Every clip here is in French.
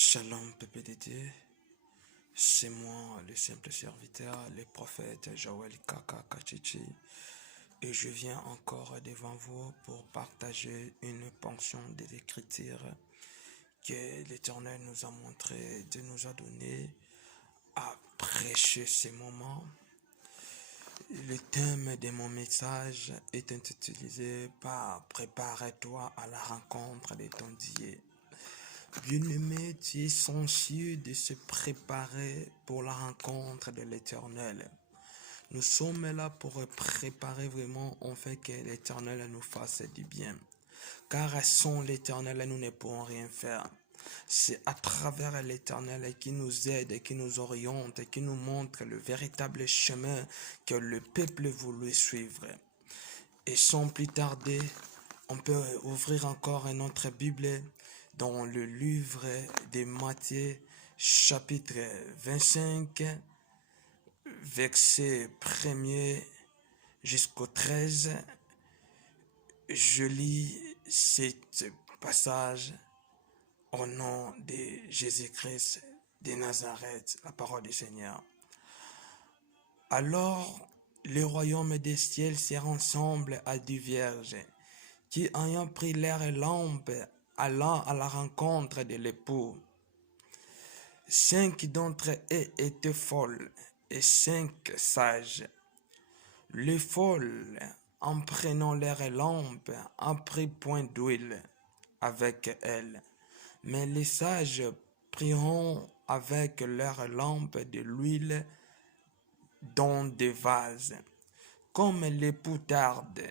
Shalom, peuple de Dieu, c'est moi, le simple serviteur, le prophète Joël Kaka Kachichi, et je viens encore devant vous pour partager une portion de l'Écriture que l'Éternel nous a montré, Dieu nous a donné à prêcher ces moments. Le thème de mon message est utilisé par « Prépare-toi à la rencontre de ton Dieu ». Bien-aimé, tu es sensible de se préparer pour la rencontre de l'Éternel. Nous sommes là pour préparer vraiment, en fait, que l'Éternel nous fasse du bien. Car sans l'Éternel, nous ne pouvons rien faire. C'est à travers l'Éternel qui nous aide, qui nous oriente, qui nous montre le véritable chemin que le peuple voulait suivre. Et sans plus tarder, on peut ouvrir encore notre Bible dans le livre de Matthieu, chapitre 25, verset 1er jusqu'au 13. Je lis ce passage au nom de Jésus-Christ de Nazareth, la parole du Seigneur. Alors, le royaume des cieux se rassemble à 10 vierges qui, ayant pris leurs lampes, allant à la rencontre de l'époux. 5 d'entre eux étaient folles et 5 sages. Les folles, en prenant leurs lampes, en prirent point d'huile avec elles, mais les sages priront avec leurs lampes de l'huile dans des vases. Comme l'époux tarde,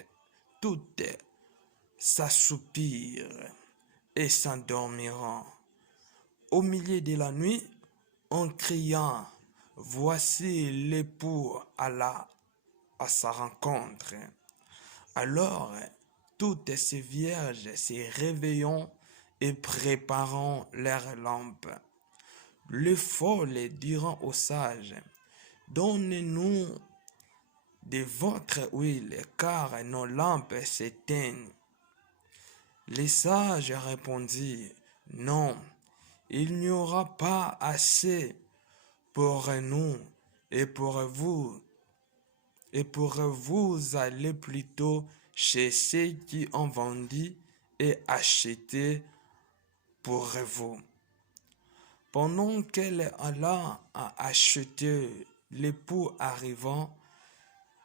toutes s'assoupirent et s'endormiront. Au milieu de la nuit, en criant, voici l'époux alla à sa rencontre. Alors, toutes ces vierges se réveillant et préparant leurs lampes. Les folles diront aux sages, donnez-nous de votre huile, car nos lampes s'éteignent. Les sages répondirent, non, il n'y aura pas assez pour nous et pour vous allez plutôt chez ceux qui ont vendu et acheté pour vous. Pendant qu'elle alla à acheter, l'époux arrivant,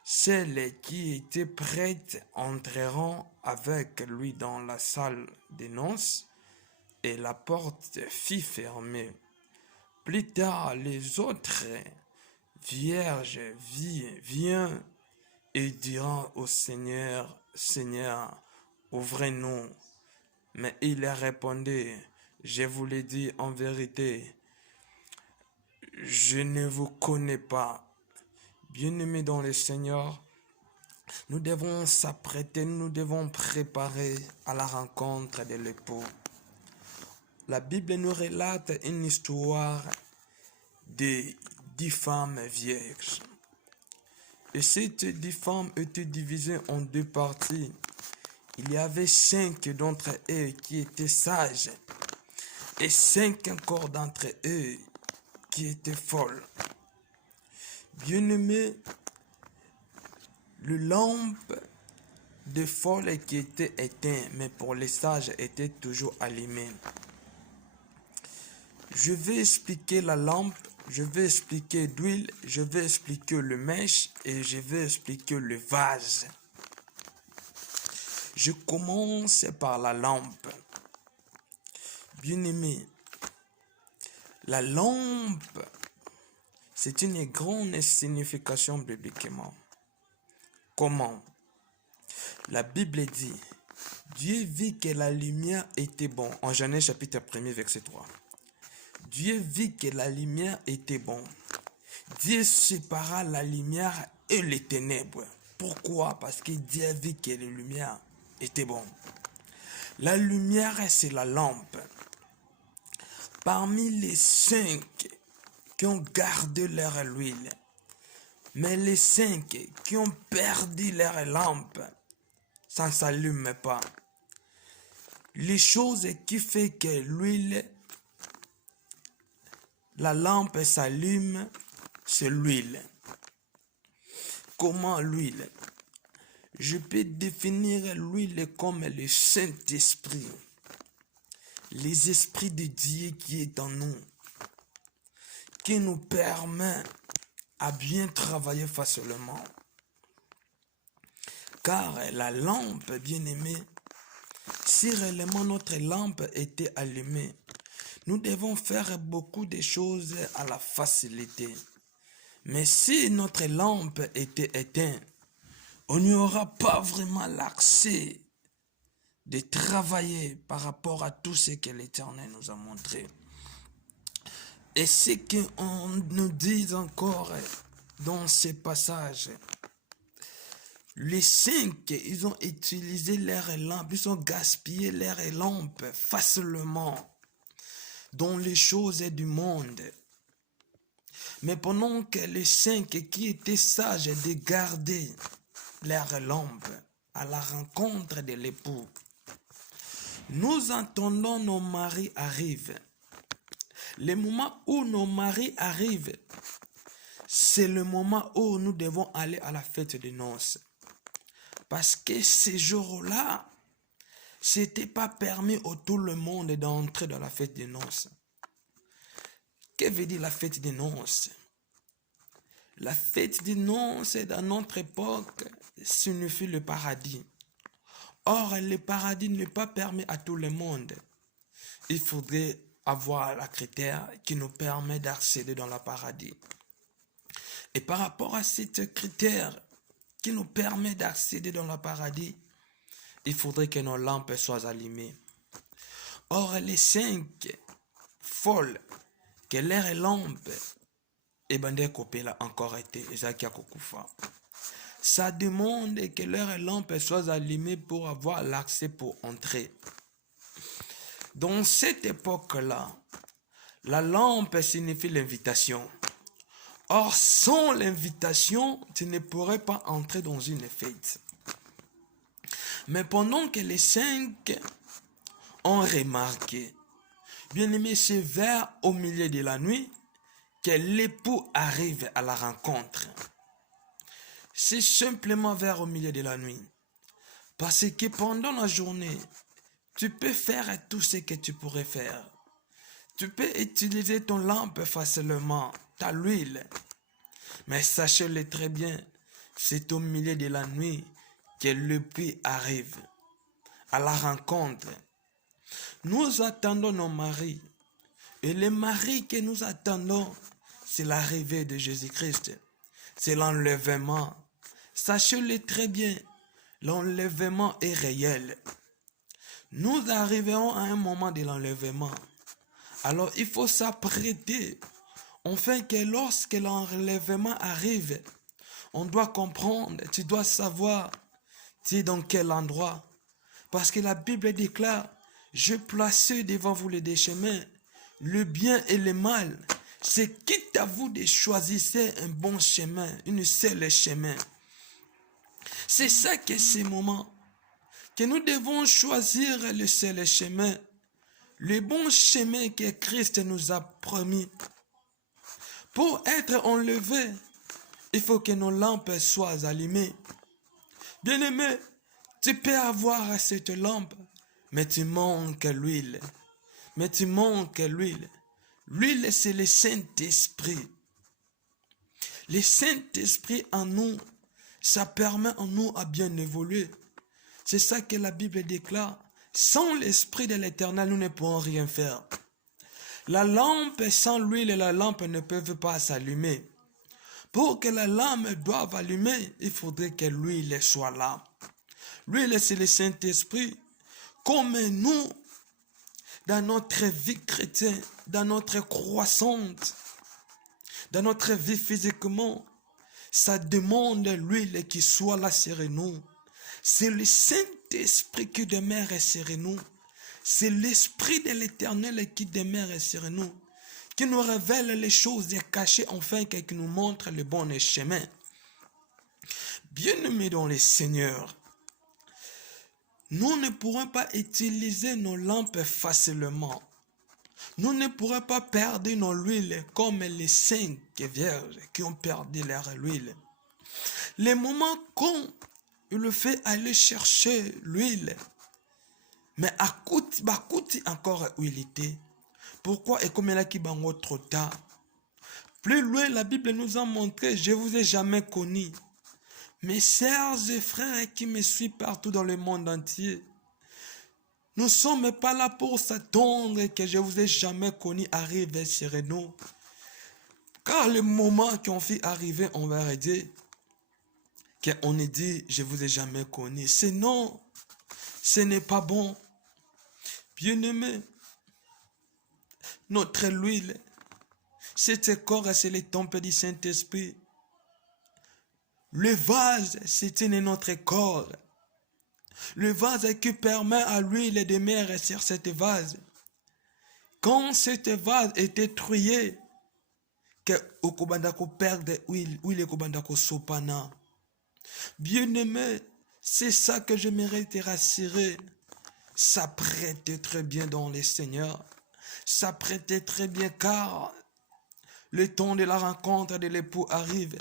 celles qui étaient prêtes entreront avec lui dans la salle des noces, et la porte fut fermée. Plus tard, les autres vierges vinrent et dirent au Seigneur, Seigneur, ouvrez-nous. Mais il répondait, je vous le dis en vérité, je ne vous connais pas. Bien-aimés dans le Seigneur, nous devons s'apprêter, nous devons préparer à la rencontre de l'époux. La Bible nous relate une histoire de 10 femmes vierges. Et ces 10 femmes étaient divisées en 2 parties. Il y avait 5 d'entre eux qui étaient sages et 5 encore d'entre eux qui étaient folles. Bien-aimés, le lampe de folle qui était éteinte, mais pour les sages était toujours allumée. Je vais expliquer la lampe, je vais expliquer l'huile, je vais expliquer le mèche et je vais expliquer le vase. Je commence par la lampe. Bien-aimé, la lampe, c'est une grande signification bibliquement. Comment? La Bible dit, Dieu vit que la lumière était bon. En Genèse chapitre 1er verset 3. Dieu vit que la lumière était bon. Dieu sépara la lumière et les ténèbres. Pourquoi? Parce que Dieu a vu que la lumière était bon. La lumière, c'est la lampe. Parmi les 5 qui ont gardé leur huile, mais les 5 qui ont perdu leur lampe, ça ne s'allume pas. Les choses qui font que l'huile la lampe s'allume, c'est l'huile. Comment l'huile? Je peux définir l'huile comme le Saint-Esprit, les esprits de Dieu qui est en nous, qui nous permet à bien travailler facilement. Car la lampe, bien-aimée, si réellement notre lampe était allumée, nous devons faire beaucoup de choses à la facilité. Mais si notre lampe était éteinte, on n'y aura pas vraiment l'accès de travailler par rapport à tout ce que l'Éternel nous a montré. Et ce qu'on nous dit encore dans ces passages, les cinq, ils ont utilisé leurs lampes, ils ont gaspillé leurs lampes facilement dans les choses du monde. Mais pendant que les cinq qui étaient sages de garder leurs lampes à la rencontre de l'époux, nous entendons nos maris arrivent. Le moment où nos maris arrivent, c'est le moment où nous devons aller à la fête de noces. Parce que ces jours-là, c'était pas permis à tout le monde d'entrer dans la fête des noces. Que veut dire la fête des noces? La fête des noces, dans notre époque, signifie le paradis. Or, le paradis n'est pas permis à tout le monde. Il faudrait avoir la critère qui nous permet d'accéder dans le paradis. Et par rapport à cette critère qui nous permet d'accéder dans le paradis, il faudrait que nos lampes soient allumées. Or, les cinq folles que leurs lampes et bandé coupé là encore été Ezakia Kokufa. Ça demande que leurs lampes soient allumées pour avoir l'accès pour entrer. Dans cette époque-là, la lampe signifie l'invitation. Or, sans l'invitation, tu ne pourrais pas entrer dans une fête. Mais pendant que les cinq ont remarqué, bien aimé, c'est vers au milieu de la nuit que l'époux arrive à la rencontre. C'est simplement vers au milieu de la nuit. Parce que pendant la journée, tu peux faire tout ce que tu pourrais faire. Tu peux utiliser ton lampe facilement, ta l'huile. Mais sachez-le très bien, c'est au milieu de la nuit que l'époux arrive à la rencontre. Nous attendons nos maris. Et les maris que nous attendons, c'est l'arrivée de Jésus-Christ. C'est l'enlèvement. Sachez-le très bien, l'enlèvement est réel. Nous arriverons à un moment de l'enlèvement. Alors il faut s'apprêter, afin que lorsque l'enlèvement arrive, on doit comprendre, tu dois savoir, tu es dans quel endroit. Parce que la Bible déclare, je place devant vous les deux chemins, le bien et le mal. C'est quitte à vous de choisir un bon chemin, une seule chemin. C'est ça que ces moments, que nous devons choisir le seul chemin, le bon chemin que Christ nous a promis. Pour être enlevé, il faut que nos lampes soient allumées. Bien-aimé, tu peux avoir cette lampe, mais tu manques l'huile. Mais tu manques l'huile. L'huile, c'est le Saint-Esprit. Le Saint-Esprit en nous, ça permet en nous à bien évoluer. C'est ça que la Bible déclare. Sans l'Esprit de l'Éternel, nous ne pouvons rien faire. La lampe sans l'huile et la lampe ne peuvent pas s'allumer. Pour que la lampe doive allumer, il faudrait que l'huile soit là. L'huile, c'est le Saint-Esprit. Comme nous, dans notre vie chrétienne, dans notre croissance, dans notre vie physiquement, ça demande l'huile qui soit là sur nous. C'est le Saint-Esprit qui demeure sur nous. C'est l'Esprit de l'Éternel qui demeure sur nous, qui nous révèle les choses cachées, enfin qui nous montre le bon chemin. Bien-aimés dans le Seigneur, nous ne pourrons pas utiliser nos lampes facilement. Nous ne pourrons pas perdre nos huiles comme les 5 vierges qui ont perdu leur huile. Les moments qu'on le fait aller chercher l'huile, mais à coûte encore huilité. Pourquoi et comme elle a qui bango trop tard? Plus loin, la Bible nous a montré, je vous ai jamais connu. Mes sœurs et frères qui me suivent partout dans le monde entier, nous ne sommes pas là pour s'attendre que je vous ai jamais connu arriver sur nous. Car le moment qu'on fait arriver, on va dire qu'on est dit, je vous ai jamais connu. C'est non, ce n'est pas bon. Bien-aimé, notre huile, c'est corps et c'est le temple du Saint-Esprit. Le vase, c'est notre corps. Le vase qui permet à l'huile de demeurer sur cette vase. Quand cette vase est détruite, que okobandako perde huile okobandako sopana. Bien-aimé, c'est ça que j'aimerais te rassurer. S'apprête très bien dans le Seigneur. S'apprête très bien car le temps de la rencontre de l'époux arrive.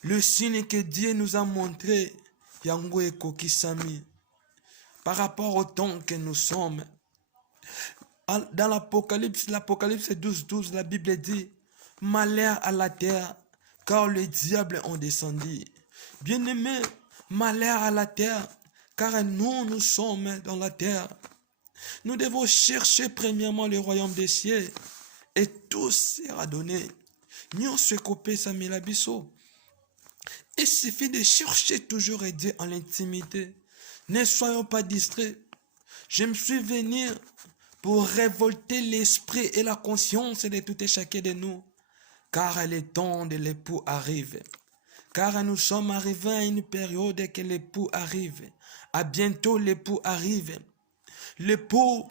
Le signe que Dieu nous a montré, yango ekokisami, par rapport au temps que nous sommes. Dans l'Apocalypse 12, la Bible dit, malheur à la terre, car les diables ont descendu. Bien-aimés, malheur à la terre, car nous sommes dans la terre. Nous devons chercher premièrement le royaume des cieux, et tout sera donné. Nous se couper sa milabiso. Il suffit de chercher toujours et Dieu en l'intimité. Ne soyons pas distraits. Je me suis venu pour révolter l'esprit et la conscience de tout et chacun de nous. Car le temps de l'époux arrive. Car nous sommes arrivés à une période que l'époux arrive. À bientôt l'époux arrive. L'époux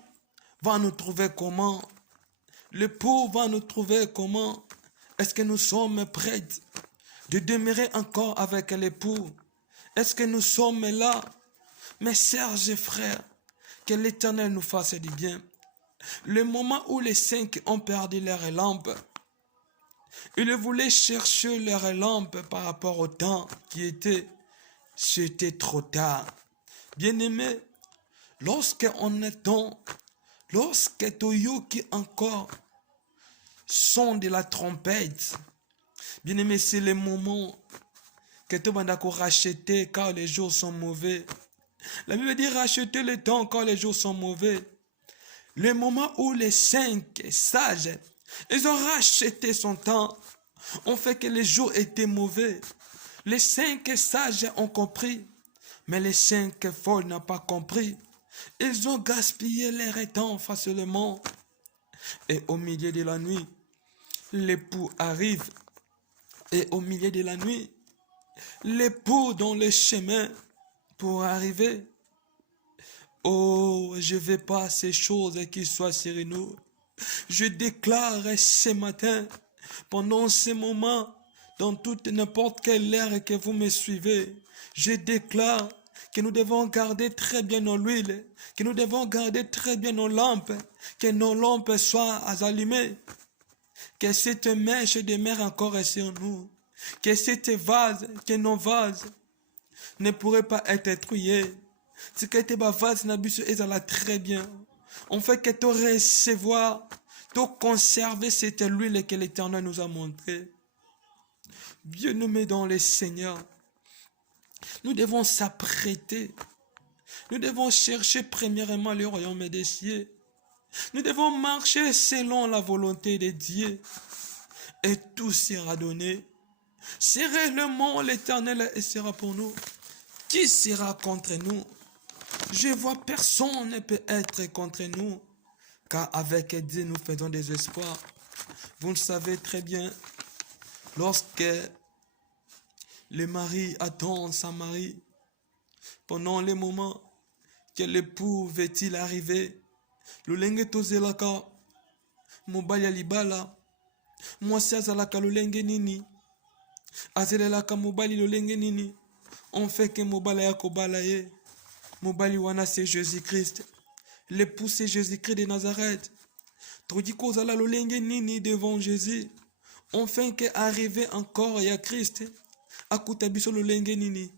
va nous trouver comment? L'époux va nous trouver comment? Est-ce que nous sommes prêts de demeurer encore avec l'époux? Est-ce que nous sommes là? Mes sœurs et frères, que l'Éternel nous fasse du bien. Le moment où les 5 ont perdu leur lampe, ils voulaient chercher leur lampe par rapport au temps qui était. C'était trop tard. Bien-aimé, lorsqu'on attend, lorsque Toyoki encore son de la trompette, bien-aimé, c'est le moment que tout le monde a racheté car les jours sont mauvais. La Bible dit racheter le temps quand les jours sont mauvais. Le moment où les 5 sages, ils ont racheté son temps, ont fait que les jours étaient mauvais. Les 5 sages ont compris, mais les 5 folles n'ont pas compris. Ils ont gaspillé leur temps facilement. Et au milieu de la nuit, l'époux arrive. Et au milieu de la nuit, l'époux dans le chemin pour arriver. Oh, je ne veux pas ces choses qui soient sur nous. Je déclare ce matin, pendant ce moment, dans toute n'importe quelle heure que vous me suivez, je déclare que nous devons garder très bien nos huiles, que nous devons garder très bien nos lampes, que nos lampes soient allumées, que cette mèche demeure encore sur nous, que cette vase, que nos vases ne pourraient pas être détruits. Si que tes vases n'abusent très bien, on fait que tu recevoir, tu conserver cette huile que l'Éternel nous a montrée. Bien-aimés dans le Seigneur, nous devons s'apprêter. Nous devons chercher premièrement le royaume des cieux. Nous devons marcher selon la volonté de Dieu. Et tout sera donné. Si réellement l'Éternel sera pour nous, qui sera contre nous? Je vois personne ne peut être contre nous. Car avec Dieu, nous faisons des espoirs. Vous le savez très bien, lorsque le mari attend sa mari, pendant les moments que l'époux veut-il arriver, lolenge tozelaka, mobali ya libala, mwasi azalaka lolenge nini, azelelaka mobali lolenge nini, on fait que mobali ya kobala ye, mobali wana c'est Jésus-Christ, l'époux c'est Jésus-Christ de Nazareth. Todi kozala lolenge nini devant Jésus. Enfin qu'est arrivé encore à Christ. Akuta biso lolenge nini.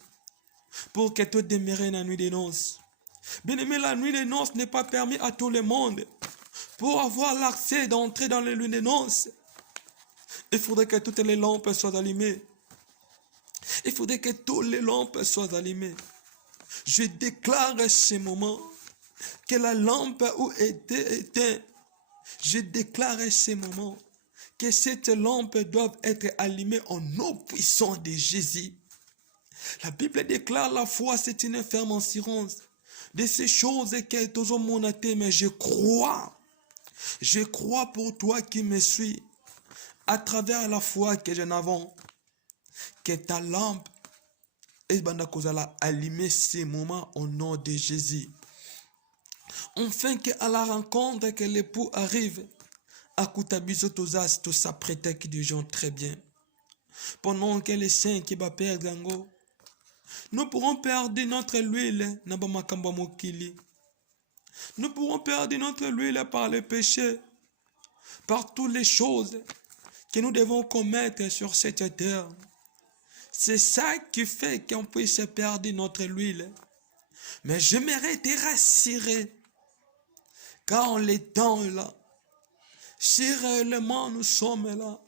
Pour que tu demeures la nuit des noces. Bien-aimé, la nuit des noces n'est pas permis à tout le monde. Pour avoir l'accès d'entrer dans les nuits des noces, il faudrait que toutes les lampes soient allumées. Il faudrait que toutes les lampes soient allumées. Je déclare à ce moment que la lampe où était éteinte, je déclare à ce moment que cette lampe doit être allumée au nom puissant de Jésus. La Bible déclare la foi, c'est une ferme assurance de ces choses que tous ont monté, mais je crois pour toi qui me suis, à travers la foi que je n'avons, que ta lampe est allumée ces moments au nom de Jésus. Enfin qu'à la rencontre que l'époux arrive, à Koutabiso Tozas, tout s'apprêter qui des gens très bien. Pendant que les saints qui va perdre Gango, nous pourrons perdre notre huile, nous pourrons perdre notre huile par le péché, par toutes les choses que nous devons commettre sur cette terre. C'est ça qui fait qu'on puisse perdre notre huile. Mais j'aimerais te rassurer, car en les temps là, si réellement nous sommes là,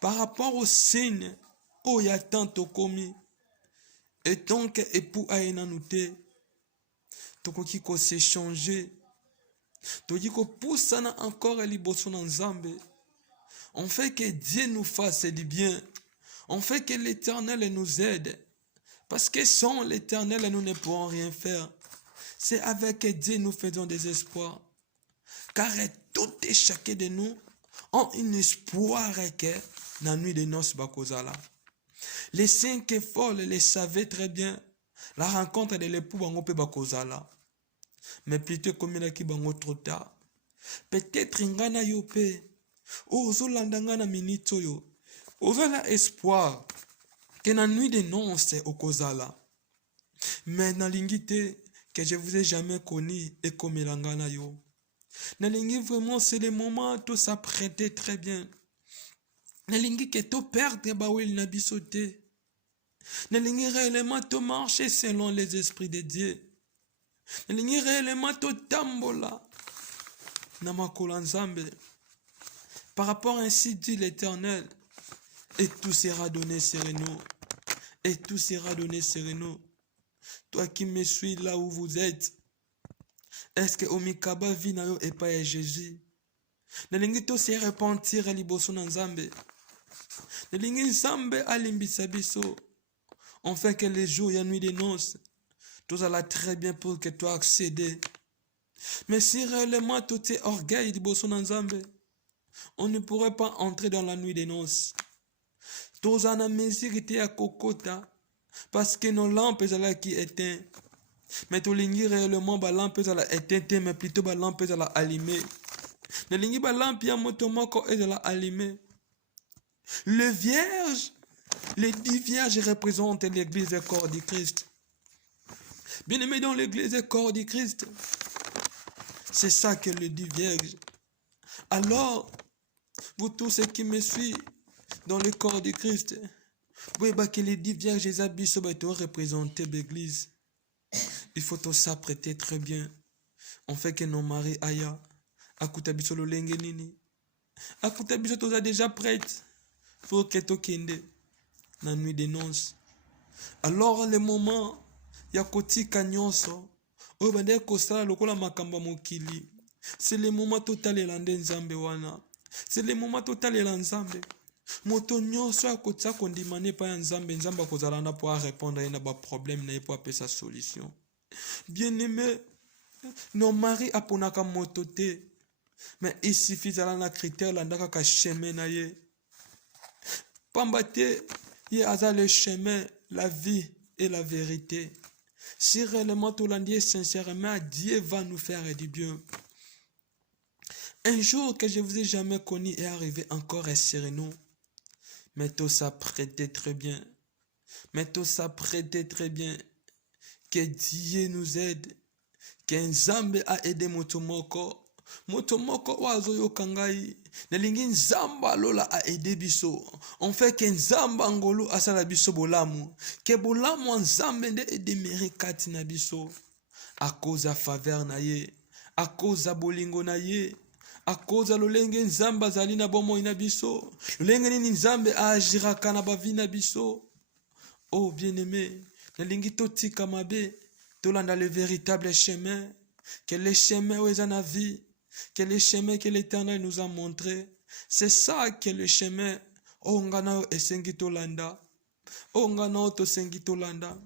par rapport aux signes où il y a tant de commis, et donc époux a énanouté, tokoki ko s'échanger, tokoki ko poussana encore à liboso na Nzambe. On fait que Dieu nous fasse du bien. On fait que l'Éternel nous aide. Parce que sans l'Éternel, nous ne pourrons rien faire. C'est avec Dieu nous faisons des espoirs. Car tout et chacun de nous ont un espoir que la nuit de noces bakozala. Les cinq folles les savaient très bien. La rencontre de l'époux bango pe bakozala. Mais plutôt comme il a qui bango trop tard. Peut-être ngana yope. Ozolanda ngana minito yo. Ozala espoir que la nuit de noces okozala. Mais na lingite que je vous ai jamais connu et comme l'angana yo. Nalingi vraiment c'est le moment tout s'apprêter très bien. Nalingi que tout perdre bawel na bisote. Nalingi réellement tout marcher selon les esprits de Dieu. Nalingi réellement tout tambola. Namakula Nzambe. Par rapport ainsi dit l'Éternel. Et tout sera donné sereinement. Et tout sera donné sereinement. Toi qui me suis là où vous êtes. Est-ce que Omikaba vit na yo et pas Jésus? Nalingi to se repentir liboso na Nzambe. Nalingi Nzambe alimbisa biso. On fait que les jours et la nuit des noces, tout ça là très bien pour que toi accéder. Mais si réellement tout est orgueil liboso na Nzambe, on ne pourrait pas entrer dans la nuit des noces. Tout ça na mesirité à kokota, parce que nos lampes là qui éteignent. Mais tu lingi réellement ba lampe za la éteinte mais plutôt ba lampe za la allumée. Ne lingi ba lampe ya moto moko za la allumée. Le vierge, les 10 vierges représentent l'église et corps du Christ. Bien aimé dans l'église et corps du Christ. C'est ça que le 10 vierges. Alors, vous tous ceux qui me suivent dans le corps du Christ, vous voyez que les 10 vierges les habits sont représentés l'église. Il faut tout s'apprêter très bien. On fait que nos maris aya. Akutabiso lo lenge nini. Akutabiso toza déjà prête. Pour que to kende. La nuit des noces. Alors le moment. Yakoti kanyonso. O bande kosala lokola makamba mokili. C'est le moment total elande Nzambe wana. C'est le moment total elande Nzambe. Moto nyonso akotsa kondimane pa ya Nzambe. Nzambe akozala na po répondre à un problème na po apesa sa solution. Bien-aimé, nos maris aponaka motote, mais il suffit d'aller na critère landaka ka chemin na ye. Pambate, ye aza le chemin, la vie et la vérité. Si réellement tout l'endier sincèrement, Dieu va nous faire du bien. Un jour que je vous ai jamais connu est arrivé encore et sereinement. Mais tout s'apprêtait très bien. Mais tout s'apprêtait très bien. Que Dieu nous aide. Que Nzambe a aidé Motomoko. Moto moko wazo yo kangai. Nalingi nzamba lola a aidé biso. On fait que nzamba ngolo asala biso bolamu. Que bolamu nzambe nde edemere kati na biso. A cause ya faveur na ye. A cause ya bolingo na ye. A cause ya lolenge nzamba zali na bomoi na biso. Lolenge nini nzambe agiraka na bavi na biso. Oh bien-aimé, nalingi totika mabe, tolanda le véritable chemin, que le chemin où est la vie, que le chemin que l'Éternel nous a montré, c'est ça que le chemin. Oh ngana esengi tolanda, oh ngana to sengi tolanda.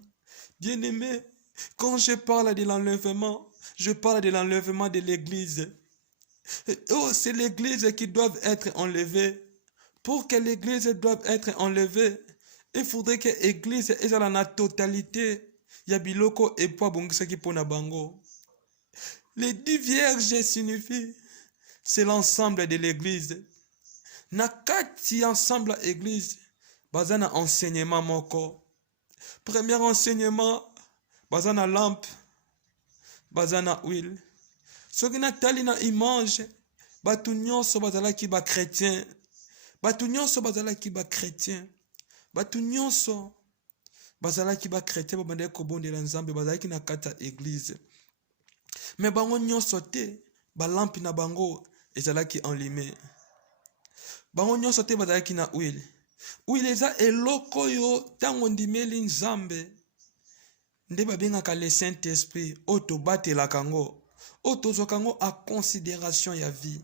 Bien-aimé, quand je parle de l'enlèvement, je parle de l'enlèvement de l'Église. Oh, c'est l'Église qui doit être enlevée. Pour que l'Église doive être enlevée, il faudrait que l'Église ait la totalité. Yabiloko et pas bongisaki pona bango. Les 10 vierges signifient, c'est l'ensemble de l'Église. Nakati ensemble à l'Église, bazana enseignement moko. Premier enseignement, bazana lampe, bazana huile. Soki natali na image, batu nyonso bazalaki ba chrétien. Batu nyonso bazalaki ba chrétien. Batu nyonso bazalaki ba chrétien babandaki kobondela nzambe bazalaki na kati ya église. Mais bango nyonso te balampi na bango ezalaki enlimé. Bango nyonso te bazalaki na huile. Huile eza eloko yo tango ndimeli nzambe nde babengaka le Saint-Esprit oyo tobatelaka yango oyo tozwaka yango a considération ya vie.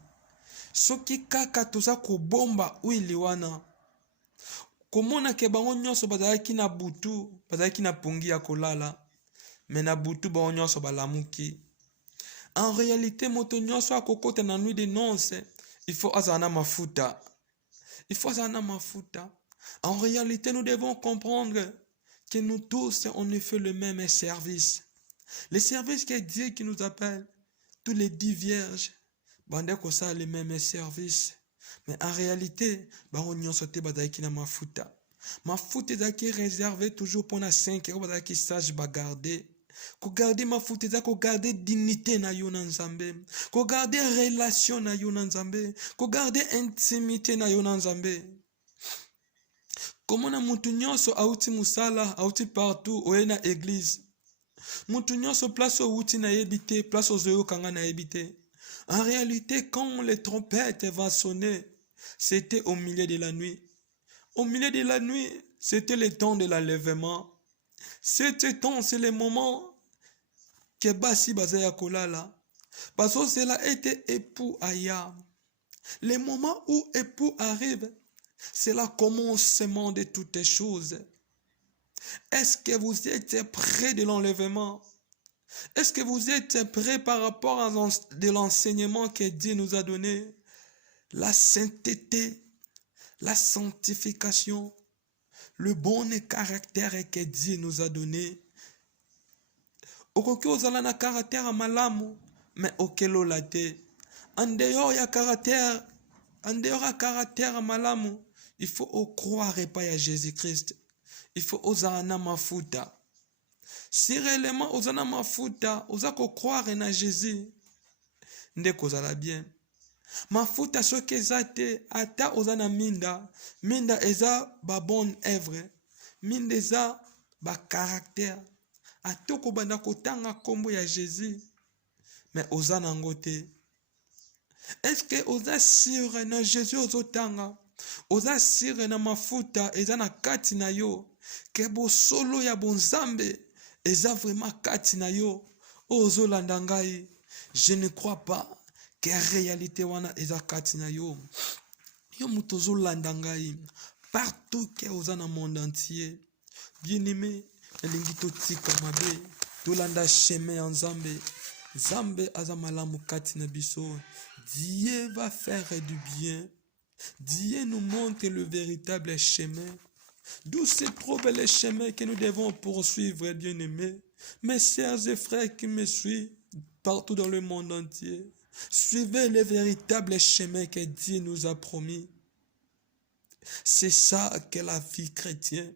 Soki kaka toza kobomba huile wana komona ke bango nyonso bazalaki na butu, bazalaki na pongi ya kolala, mais na butu bango nyonso balamuki. En réalité, moto nyonso akokota na nuit de noces, il faut azana mafuta. Il faut azana mafuta. En réalité, nous devons comprendre que nous tous, on ne fait le même service. Le service que Dieu qui nous appelle, tous les 10 vierges, bandeko ça le même service. Mais en réalité, bango nyonso te bazalaki na mafuta. Mafuta ezalaki réservé toujours pour na 5 euros bazalaki sage bagarder. Ko garder mafuta eza ko garder dignité na yo na nzambe. Ko garder relation na yo na nzambe. Ko garder intimité na yo na nzambe. Komona mutu nyonso auti musala, auti partout oye na église. Mutu nyonso place outi na yebite, place ozoyo kanga na yebite. En réalité, quand les trompettes vont sonner, c'était au milieu de la nuit. Au milieu de la nuit, c'était le temps de l'enlèvement. C'était temps, c'est le moment que Basi Bazaya Kolala. Parce que cela était époux Aya. Le moment où époux arrive, c'est le commencement de toutes les choses. Est-ce que vous êtes prêts de l'enlèvement? Est-ce que vous êtes prêts par rapport à l'enseignement que Dieu nous a donné? La sainteté, la sanctification, le bon caractère que Dieu nous a donné. Okoki ozala na caractère malamu, mais okelo la te. En dehors ya caractère, malamu, il faut croire pas à Jésus-Christ. Il faut ozala na mafuta. Si réellement ozana mafuta, ozako croire na Jésus, nde kozala bien. Mafuta soki eza te, ata ozana minda, minda eza ba bonne œuvre, minda eza ba caractère. Atoko banda kotanga kombo ya Jésus, mais ozana ngo te. Est-ce que oza sûr na Jésus ozotanga? Oza sûr na mafuta eza na kati na yo? Ke bo solo ya bonzambe eza vraiment kati na yo? Ozolanda ngai? Je ne crois pas que réalité wana eza kati na yo. Yo muto ozolanda ngai partout que oza na monde entier. Bien-aimé, elingi totika mabe, tolanda chemin en Nzambe. Nzambe aza malamu kati na biso. Dieu va faire du bien. Dieu nous montre le véritable chemin. D'où se trouve le chemin que nous devons poursuivre, bien-aimés. Mes sœurs et frères qui me suivent partout dans le monde entier, suivez le véritable chemin que Dieu nous a promis. C'est ça que la vie chrétienne.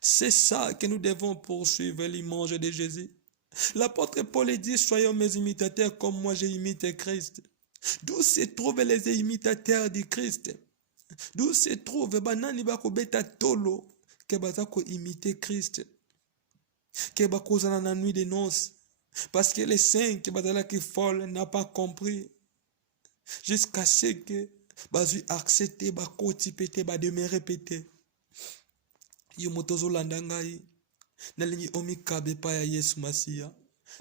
C'est ça que nous devons poursuivre, l'image de Jésus. L'apôtre Paul dit, soyons mes imitateurs comme moi j'ai imité Christ. D'où se trouvent les imitateurs du Christ? D'où se trouve banani bakobeta tolo ke bazako imiter Christ, ke bakozala na nuit de noces, parce que les saints qui bazalaki folle n'a pas compris jusqu'à ce que bazui accepter bakoti pété bademere pété. Yo motozo landa ngai nalingi omikabe pa ya Yesu Masia,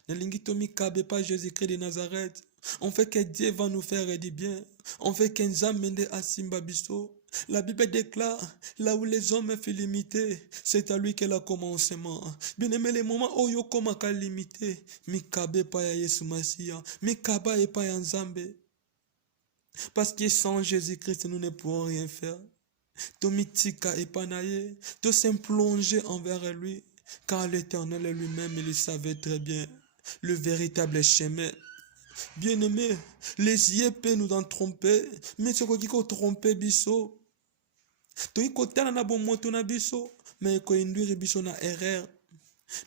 nalingi tomikabe pa Jésus-Christ de Nazareth. On fait que Dieu va nous faire du bien. On fait qu'un zamende asimba biso. La Bible déclare, là où les hommes font limiter, c'est à lui qu'elle a commencement. Bien aimé, les moments où yo komaka limité, mikabe pa ya Yesu Masia, mikaba e pa ya Nzambe. Parce que sans Jésus-Christ, nous ne pourrons rien faire. Tomitika et panaye, to s'implonger envers lui, car l'Éternel lui-même, il savait très bien le véritable chemin. Bien-aimé, les yeux peuvent nous en tromper, mais ce qui peut tromper biso, toi kotana na bon moto na biso, mais ko induire biso na erreur.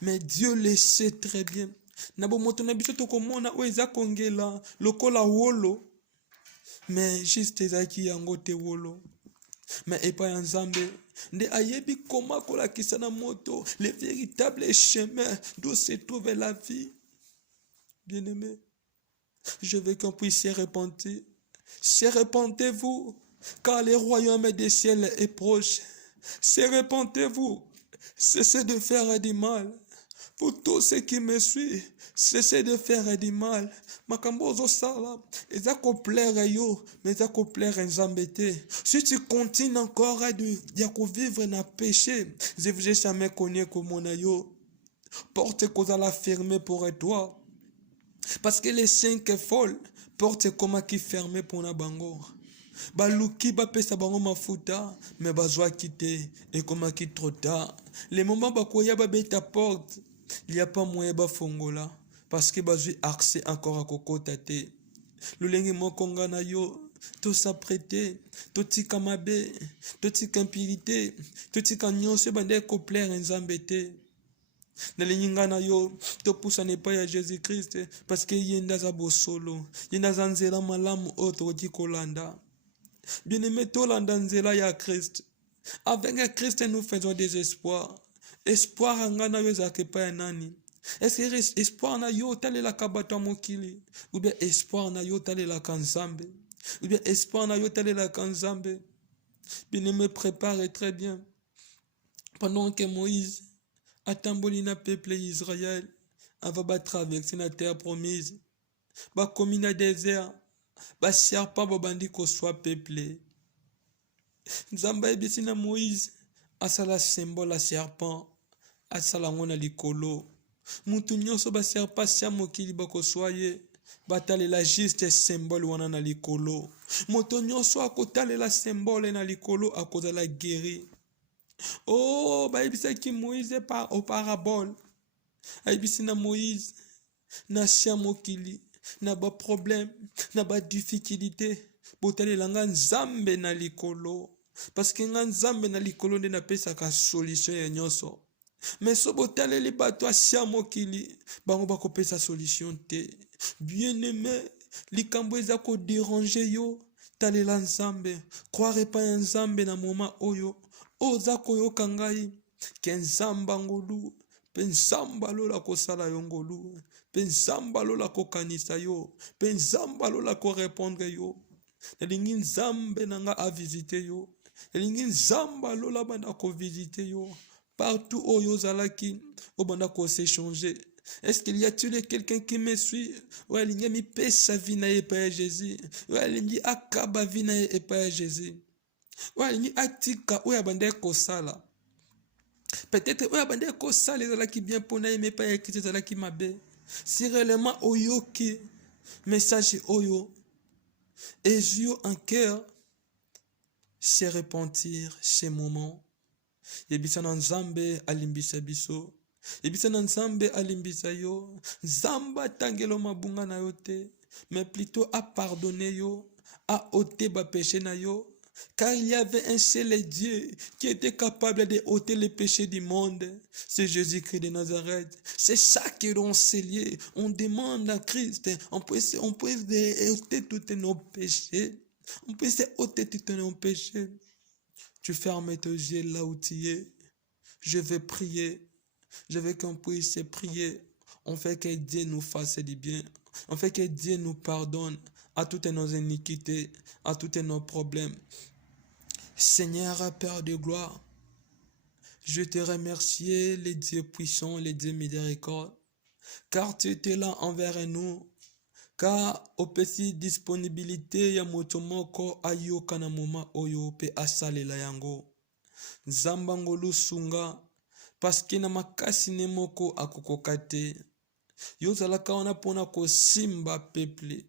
Mais Dieu le sait très bien. Na bon moto na biso to komona o eza kongela lokola wolo, mais juste ezaki yango te wolo. Mais epa ya Nzambe nde ayebi koma kolakisa na moto le véritable chemin d'où se trouve la vie. Bien-aimé, je veux qu'on puisse se repentir. Se repentez-vous, car le royaume des ciels est proche. Se repentez-vous, cessez de faire du mal. Pour tous ceux qui me suivent, cessez de faire du mal. Makambo sala, eza ko plaire yo, mais eza ko plaire Nzambe te. Si tu continues encore à vivre dans le péché, je vous ai jamais connu comme on a yo. Porte kozala fermé pour toi. Parce que les cinq folles portent comme qui fermé pour na bango. Baluki ba pesa bango mafuta, mais bazwa quitter et comme qui trop tard. Les moments bakoya ba beta porte, il n'y a pas moyen ba fongola parce que bazui accès encore à kokota te. Lulengi mokonga na yo, tout s'apprêter, tout tika mabe, tout tika impurité, tout tika nyonse bande ko plaire Nzambe te. Nalinga na yo to poussa ne pas ya Jésus-Christ parce que yenda za bosolo yenda za nzela malamu oto di kolanda. Bien-aimé, tolanda nzela ya Christ. Avec Christ nous faisons des espoirs. Espoir angana yo za kepa ya nani? Est-ce que espoir na yo talela kabata mokili ou bien espoir na yo talela kanzambe ou bien espoir na yo talela kanzambe? Bien-aimé, prépare très bien. Pendant que Moïse atamboli na peuple Israël ava ba traverser na terre promise, ba komi na désert, ba serpent babandi ko soit peuplé. Nzamba ebisi na Moïse asala symbole la serpent, asala ngona likolo. Mutu nyonso ba serpent sia mokili bako soye batalela juste symbole wana na likolo. Moto nyonso akotalela symbole na likolo akozala guéri. Oh, baibisaki Moïse par au parabole. Aibisi na Moïse na sia mokili na ba problème na ba difficulté botalela nga Nzambe na likolo parce que nga Nzambe na likolo nde na pesa ka solution ya nyonso. Mais so botaleli bato asia mokili bango bako pesa solution te. Bien-aimé, likambo eza ko déranger yo talela Nzambe, croire pa ya Nzambe na moment oyo oza koyoka ngai ke Nzamba ngolu pe Nzamba lola kosala yo ngolu pe Nzamba lola kokanisa yo pe Nzamba lola ko répondre yo. Elingi Nzambe nanga a visiter yo, elingi Nzamba lola banda ko visiter yo partout oyo zalaki obanda ko s'échanger. Est-ce qu'il y a-t-il quelqu'un qui me suit? Ouais, il y a mi pesa vina e pa Jésus. Ouais, il y a akaba vina e pa Jésus. Ouais, il y a atika ou abande ko sala. Peut-être ou abande ko sala zalaki bien pona e me pa ekite zalaki mabe. Si réellement oyoki message oyo et yeux en cœur se repentir ces moments. Yebisa na Nzambe alimbisa biso. Yebisa na Nzambe alimbisa yo. Nzamba tangelo mabunga na yo te, mais plutôt à pardonner yo, à ôter ba péché na yo, Car il y avait un seul Dieu qui était capable de ôter les péchés du monde. C'est Jésus-Christ de Nazareth. C'est ça que l'on s'est lié. On demande à Christ. On peut ôter tous nos péchés. On peut ôter tous nos péchés. Tu fermes tes yeux là où tu es. Je vais prier. Je veux qu'on puisse prier. On fait que Dieu nous fasse du bien. On fait que Dieu nous pardonne à toutes nos iniquités, à tous nos problèmes. Seigneur, Père de gloire, je te remercie, les dieux puissants, les dieux miséricordes, car tu étais là envers nous, car au petit disponibilité ya moto moko ayoka na moma oyo pe asalela yango. Nzamba ngolu sunga, paske na makasi ne moko akokoka te. Yozalaka wana pona kosimba peuple.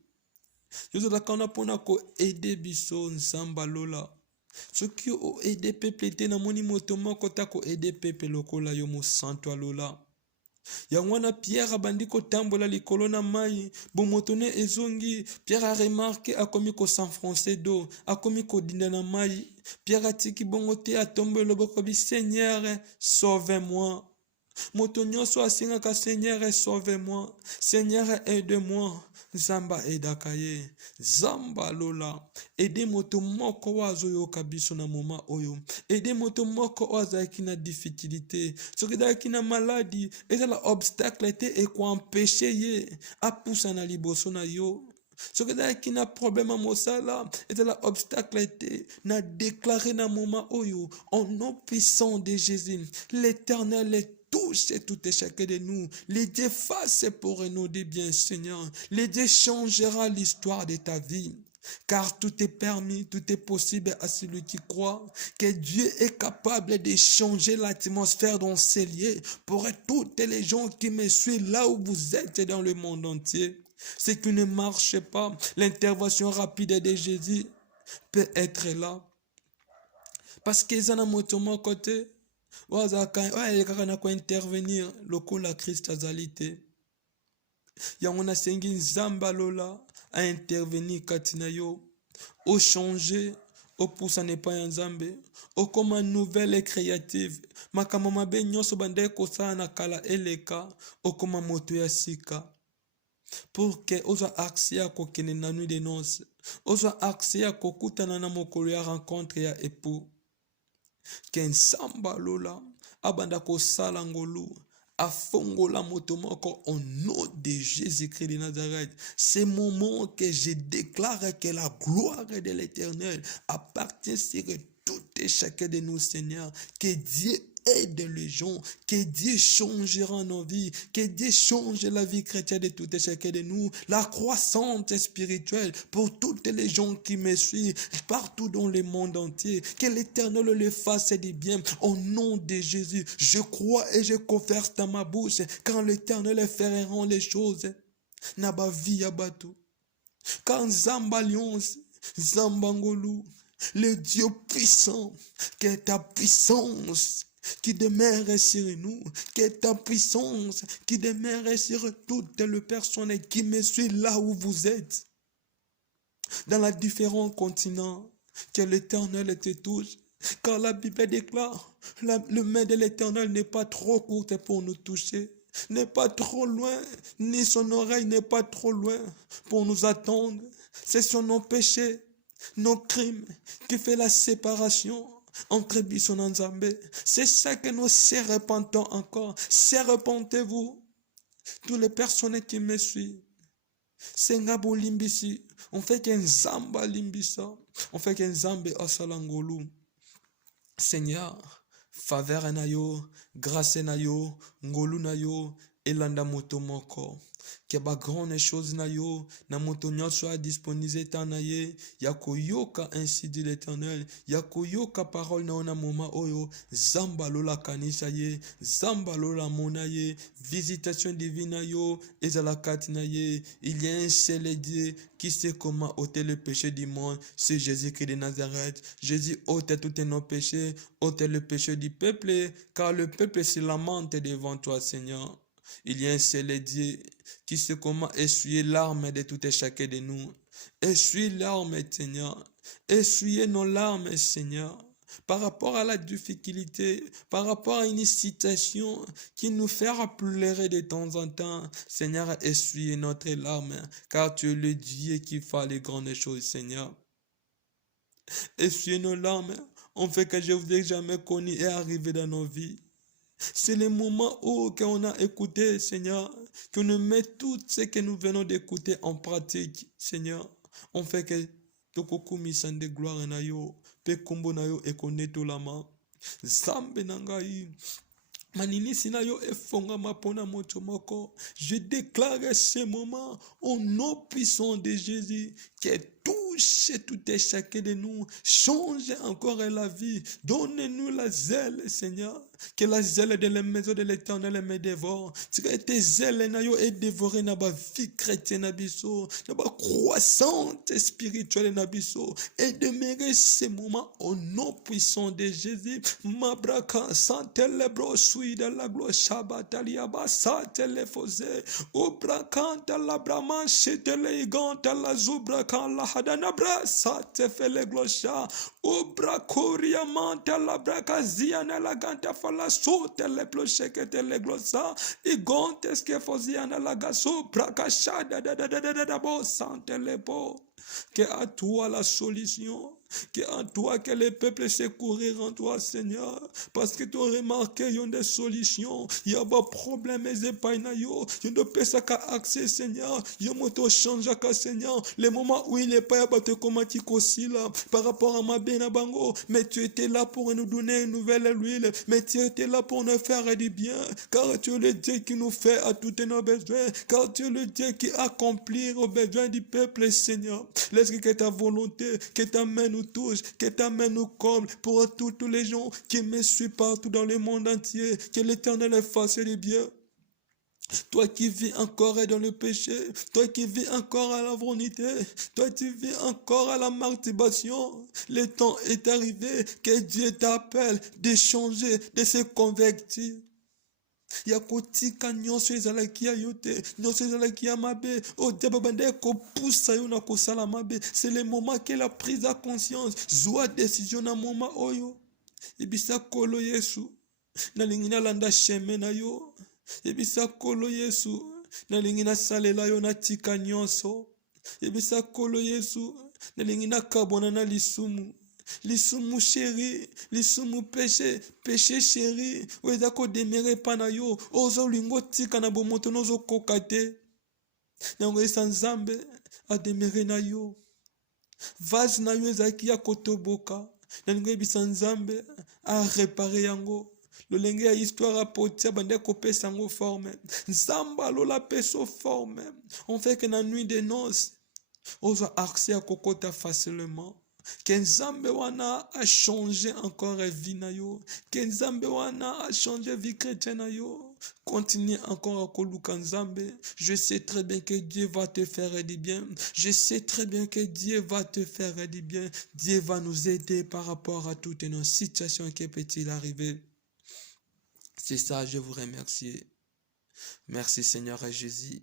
Yozalaka wana pona ko aider biso nzamba lola. Soki o aider peuple te na moni moto moko ta ko aider peuple lokola yo mosantu alola. Yango wana Pierre abandi kotambola likolo na mai, bomoto ne ezongi, Pierre a remarqué akomi ko s'enfoncer d'eau, akomi ko dinda na mai. Pierre atiki bongo te atombe loboko bi Seigneur, sauve-moi. Moto nyonso asingaka Seigneur, sauve-moi. Seigneur, aide-moi. Zamba aidaka ye. Zamba lola. Aide moto moko wazo yoka biso na moma oyo. Aide moto moko wazaki na difficulté. Soki daki na maladie, ezala obstacle te e ko empêcher ye a poussa na liboso na yo. Soki daki na problème mosala, ezala obstacle te na déclarer na moma oyo au nom puissant de Jésus. L'Éternel est touche tout et chacun de nous. Les dieux fassent pour nous des biens, Seigneur. Les dieux changera l'histoire de ta vie. Car tout est permis, tout est possible à celui qui croit que Dieu est capable de changer l'atmosphère dans ces lieux pour toutes les gens qui me suivent là où vous êtes dans le monde entier. Ce qui ne marche pas, l'intervention rapide de Jésus peut être là. Parce qu'ils en ont mon côté. Kaka na ko intervenir lokola Christ azali te. Yango na sengi nzamba lola a intervenir kati na yo. O changer, o poussa ne pas nzambe. O koma nouvelle et créative. Makambo mabe nyonso bande kosala na kala eleka. O koma moto ya sika. Pour que oza accès ya kokene na nuit de noces. Oza accès ya kokutana na mokolo ya rencontre ya époux. Kensamba lola abanda kosala ngolu afongola moto moko au nom de Jésus-Christ de Nazareth. C'est mon moment que je déclare que la gloire de l'Éternel appartient sur tout et chacun de nous, Seigneur. Que Dieu aide les gens, que Dieu changera nos vies, que Dieu change la vie chrétienne de tout et chacun de nous, la croissance spirituelle pour toutes les gens qui me suivent partout dans le monde entier, que l'Éternel le fasse du bien au nom de Jésus. Je crois et je confesse dans ma bouche quand l'Éternel fera les choses. Naba vie abatu. Quand Zamba Lyons, Zambangolu, le Dieu puissant, que ta puissance qui demeure sur nous, que ta puissance qui demeure sur toutes les personnes qui me suivent là où vous êtes, dans les différents continents, que l'Éternel te touche, car la Bible déclare, le main de l'Éternel n'est pas trop courte pour nous toucher, n'est pas trop loin, ni son oreille n'est pas trop loin pour nous attendre. Ce sont nos péchés, nos crimes qui fait la séparation entre biso na Nzambe. C'est ça que nous se repentons encore. Se repentez-vous, toutes les personnes qui me suivent. Senga bolimbisi, on fait qu'un Zamba limbisa, on fait qu'un Zambe asalangolu. Seigneur, faveur na yo, grâce na yo, ngolu na yo, elanda moto moko. Que ba grande chose na yo, na moto nyonso a disponible na ye, ya koyoka ainsi dit l'Éternel, ya koyoka parole na ona moma oyo, zamba lola kanisa ye, zamba lola mona ye, visitation divine na yo, ezalakati na ye, il y a un seul Dieu qui sait comment ôter le péché du monde, c'est Jésus-Christ de Nazareth. Jésus ôte tous nos péchés, ôte le péché du peuple, car le peuple se lamente devant toi, Seigneur. Il y a un seul Dieu qui sait comment essuyer l'arme de tout et chacun de nous. Essuie l'arme, Seigneur. Essuyez nos larmes, Seigneur, par rapport à la difficulté, par rapport à une situation qui nous fait pleurer de temps en temps. Seigneur, essuyez notre larme, car tu es le Dieu qui fait les grandes choses, Seigneur. Essuyez nos larmes, on fait que je vous ai jamais connu et arrivé dans nos vies. C'est le moment où on a écouté, Seigneur, que nous mettons tout ce que nous venons d'écouter en pratique, Seigneur. On fait que tokokumi sande gloire na yo, pe kombo na yo ekoneto lama. Zambe nangai. Manini sinayo efonga mapona moto moko. Je déclare ce moment au nom puissant de Jésus que touche tout et chacun de nous. Change encore la vie. Donne-nous la zèle, Seigneur. Que la zèle de la maison de l'Éternel me dévore. Que tes zèles na yo est dévoré na ba vie chrétienne na biso, na ba croissante spirituelle na biso. Et demeurer ce moment au nom puissant de Jésus. Mabraka santelebro sui de la gloire shabataliaba satelefose. Obrakanta la brama chetele iganta la zubrakan la hadanabra satefele glosha. Obrakoria manta la brakazia na la ganta fala sotele plochekete le glosa. Igontes que fosiana la gaso brakashada da bo santelepo. Que à toi la solution, que à toi que les peuples se courir en toi, Seigneur, parce que tu as remarqué, il y a des solutions, il y a des problèmes, il y a des personnes qui ont accès, Seigneur, il y a des changes, Seigneur, les moments où il n'est pas abattu comme tu aussi là, par rapport à ma Benabango, mais tu étais là pour nous donner une nouvelle huile, mais tu étais là pour nous faire du bien, car tu es le Dieu qui nous fait à tous nos besoins, car tu es le Dieu qui accomplit aux besoins du peuple, Seigneur. Laisse que ta volonté, que ta main nous touche, que ta main nous comble pour tous les gens qui me suivent partout dans le monde entier. Que l'Éternel fasse du bien. Toi qui vis encore dans le péché, toi qui vis encore à la vanité, toi qui vis encore à la masturbation, le temps est arrivé que Dieu t'appelle de changer, de se convertir. Yakotika nyonso ezalaki ya yote, nyonso ezalaki ya mabe, o diable bande kopusa yo na kosala mabe. C'est le moment que la prise de conscience, zwa décision na moment oyo. Ebisa kolo Yesu, na lingina landa chemin na yo. Ebisa kolo Yesu, na lingina salela yo na tika nyonso. Ebisa kolo Yesu, na lingina kabona na lisumu. Lisumu chéri, lisumu péché, péché chéri, weza ko demere pana yo, ozo lingo tika na bomoto nozo kokate. Nango esa nzambe a demere na yo. Vase na yo ezaki ya kotoboka. Nango ebisa nzambe a réparer yango. Lolenge ya histoire a potia bande kopesa yango forme. Nzamba lola peso forme. On fait que na nuit de noces, ozo accès à kokota facilement. Que Nzambe wana a changé encore la vie na yo. Que Nzambe wana a changé la vie chrétienne na yo. Continue encore à koluka Nzambe. Je sais très bien que Dieu va te faire du bien. Je sais très bien que Dieu va te faire du bien. Dieu va nous aider par rapport à toutes nos situations qui peuvent-ils arriver. C'est ça, je vous remercie. Merci Seigneur Jésus.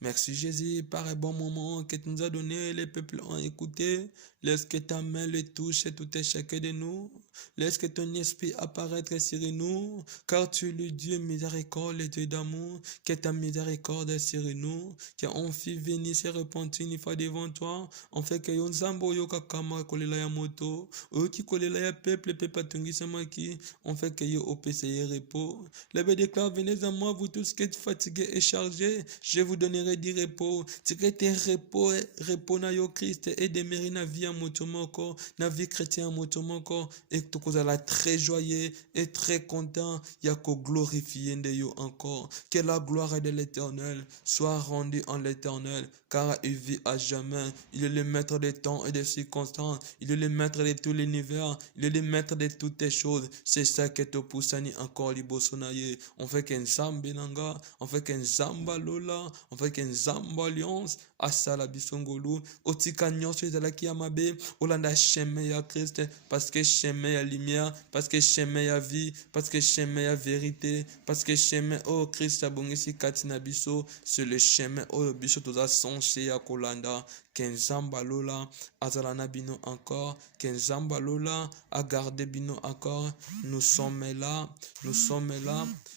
Merci Jésus par un bon moment que tu nous as donné, les peuples ont écouté. Laisse que ta main le touche tout et chacun de nous. Laisse que ton esprit apparaître sur nous, car tu es le Dieu miséricorde, le Dieu d'amour, que ta miséricorde sur nous, qu'on fait venir se repentir une fois devant toi, on fait que yon zambo yo kakama kolela ya moto, oki kolela ya peuple patungi samaki, on fait que yo opese repos. Lève déclare, venez à moi, vous tous qui êtes fatigués et chargés, je vous donnerai du repos. Tirez tes repos, repos na yo Christ, et demeurer na vie à motomoko, na vie chrétienne à motomoko, et tout cause la très joyeux et très content, yako glorifier de yo encore. Que la gloire de l'Éternel soit rendue en l'Éternel, car il vit à jamais. Il est le maître des temps et des circonstances. Il est le maître de tout l'univers. Il est le maître de toutes les choses. C'est ça que te pousse encore libosonaye. On fait qu'un Zambé nanga, on fait qu'un Zamba lola, on fait qu'un Zamba alliance. Asala bisongolu, otika nyonso ezalaki ya mabe, olanda chemin ya Christ, parce que chemin ya lumière, parce que chemin ya vie, parce que chemin ya vérité, parce que chemin oh Christ abongisi kati na biso, c'est le chemin oh biso toza sonche ya kolanda, que nzamba lola azala na bino encore, que nzamba lola a gardé bino encore. Nous sommes là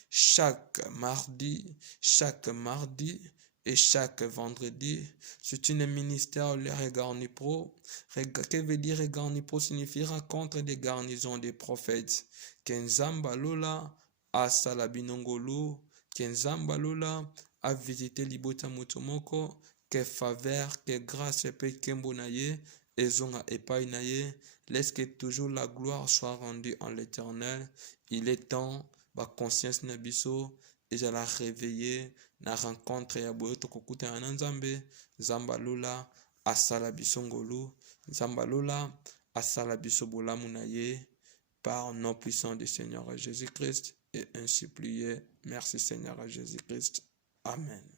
chaque mardi et chaque vendredi. C'est une ministère, le Regarnipro. Que veut dire Regarnipro? Signifie rencontre des garnisons des prophètes. Kenzamba Lola a Salabinongolo. Kenzamba Lola a visité Libota Motomoko. Que faveur, que grâce peut Kembonaye. Et zonga epainaye. Laisse que toujours la gloire soit rendue en l'Éternel. Il est temps, ma conscience nabiso, et je la réveiller, na rencontre ya boyo tokokuta na nzambe, nzamba lola asala biso ngolu, nzamba lola asala biso bolamu na ye, par nom puissant du Seigneur Jésus-Christ, et ainsi prier. Merci Seigneur Jésus-Christ. Amen.